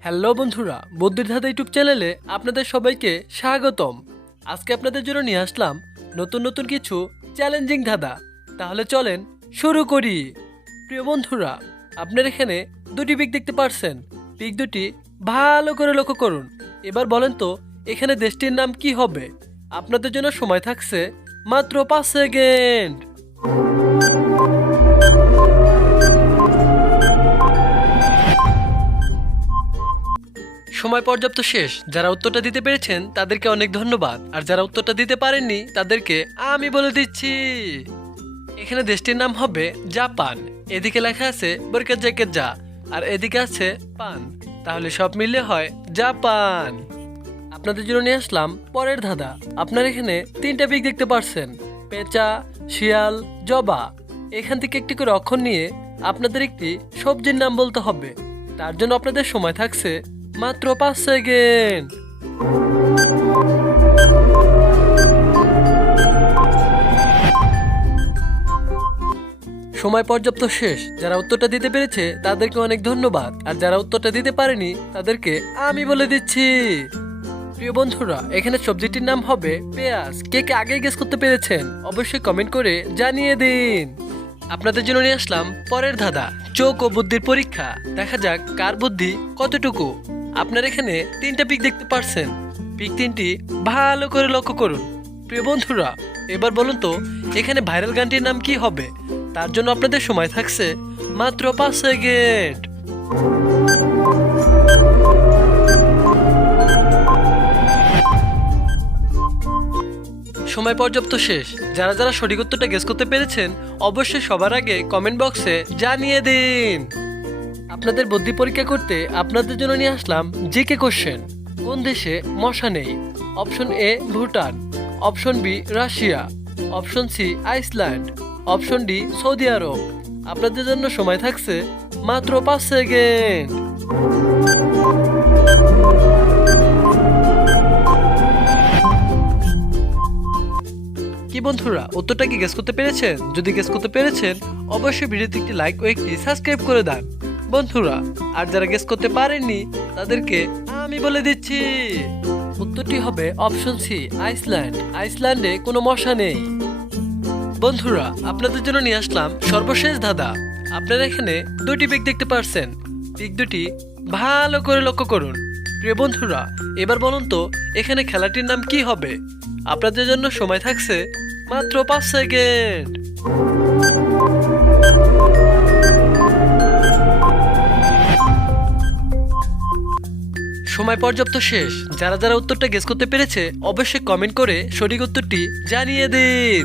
Hello বন্ধুরা বুদ্ধির ধাঁধা ইউটিউব চ্যানেলে আপনাদের সবাইকে স্বাগতম। আজকে আপনাদের জন্য নিয়ে আসলাম নতুন নতুন কিছু চ্যালেঞ্জিং ধাঁধা। তাহলে চলেন শুরু করি। প্রিয় বন্ধুরা, আপনার এখানে দুটি পিক দেখতে পারছেন। পিক দুটি ভালো করে লক্ষ্য করুন। এবার বলেন তো, এখানে দেশটির নাম কি হবে? আপনাদের জন্য সময় থাকছে মাত্র পাঁচ সেকেন্ড। সময় পর্যাপ্ত শেষ। যারা উত্তরটা দিতে পেরেছেন, তাদেরকে অনেক ধন্যবাদ। আর যারা উত্তরটা দিতে পারেননি, তাদেরকে আমি বলে দিচ্ছি। এখানে দেশটির নাম হবে জাপান। এদিকে লেখা আছে বরকাত জ্যাকেট যা, আর এদিকে আছে পান। তাহলে সব মিলে হয় জাপান। আপনাদের জন্য নিয়ে আসলাম পরের ধাঁধা। আপনার এখানে তিনটা পিক দেখতে পারছেন। পেঁচা, শিয়াল, জবা। এখান থেকে একটি করে অক্ষর নিয়ে আপনাদের একটি সবজির নাম বলতে হবে। তার জন্য আপনাদের সময় থাকছে মাত্র পাঁচ সেকেন্ড। সময় পর্যাপ্ত শেষ। যারা উত্তরটা দিতে পেরেছে, তাদেরকে অনেক ধন্যবাদ। আর যারা উত্তরটা দিতে পারেনি, তাদেরকে আমি বলে দিচ্ছি। প্রিয় বন্ধুরা, এখানে সবজিটির নাম হবে পেঁয়াজ। কে কে আগে গেস করতে পেরেছেন, অবশ্যই কমেন্ট করে জানিয়ে দিন। আপনাদের জন্য নিয়ে আসলাম পরের ধাঁধা, চোখ ও বুদ্ধির পরীক্ষা। দেখা যাক কার বুদ্ধি কতটুকু। আপনার এখানে তিনটা পিক দেখতে পারছেন। পিক তিনটি ভালো করে লক্ষ্য করুন। প্রিয় বন্ধুরা, এবার বলুন তো, এখানে ভাইরাল গানটির নাম কি হবে? তার জন্য আপনাদের সময় থাকছে মাত্র পাঁচ সেকেন্ড সময় পর্যাপ্ত শেষ। যারা যারা সঠিক উত্তরটা গেস করতে পেরেছেন, অবশ্যই সবার আগে কমেন্ট বক্সে জানিয়ে দিন। আপনাদের বুদ্ধি পরীক্ষা করতে আপনাদের জন্য নিয়ে আসলাম জিকে কোশ্চেন কোন দেশে মশা নেই? Option A Bhutan. Option B Russia. Option C Iceland. Option D Saudi আরব। আপনাদের জন্য সময় থাকছে মাত্র পাঁচ সেকেন্ড। কি বন্ধুরা, উত্তরটা কি গেস করতে পেরেছেন? যদি গেস করতে পেরেছেন, অবশ্যই ভিডিওতে একটি লাইক ও একটি সাবস্ক্রাইব করে দেন। বন্ধুরা, আর যারা গেস করতে পারেননি, তাদেরকে আমি বলে দিচ্ছি। উত্তরটি হবে অপশন সি আইসল্যান্ড আইসল্যান্ডে কোনো মশা নেই। বন্ধুরা, আপনাদের জন্য নিয়ে আসলাম সর্বশেষ ধাঁধা। আপনারা এখানে দুটি পিক দেখতে পারছেন। পিক দুটি ভালো করে লক্ষ্য করুন। প্রিয় বন্ধুরা, এবার বলুন তো, এখানে খেলাটির নাম কি হবে? আপনাদের জন্য সময় থাকছে মাত্র পাঁচ সেকেন্ড। সময় পর্যাপ্ত শেষ। যারা যারা উত্তরটা গেস করতে পেরেছে, অবশ্যই কমেন্ট করে সঠিক উত্তরটি জানিয়ে দিন।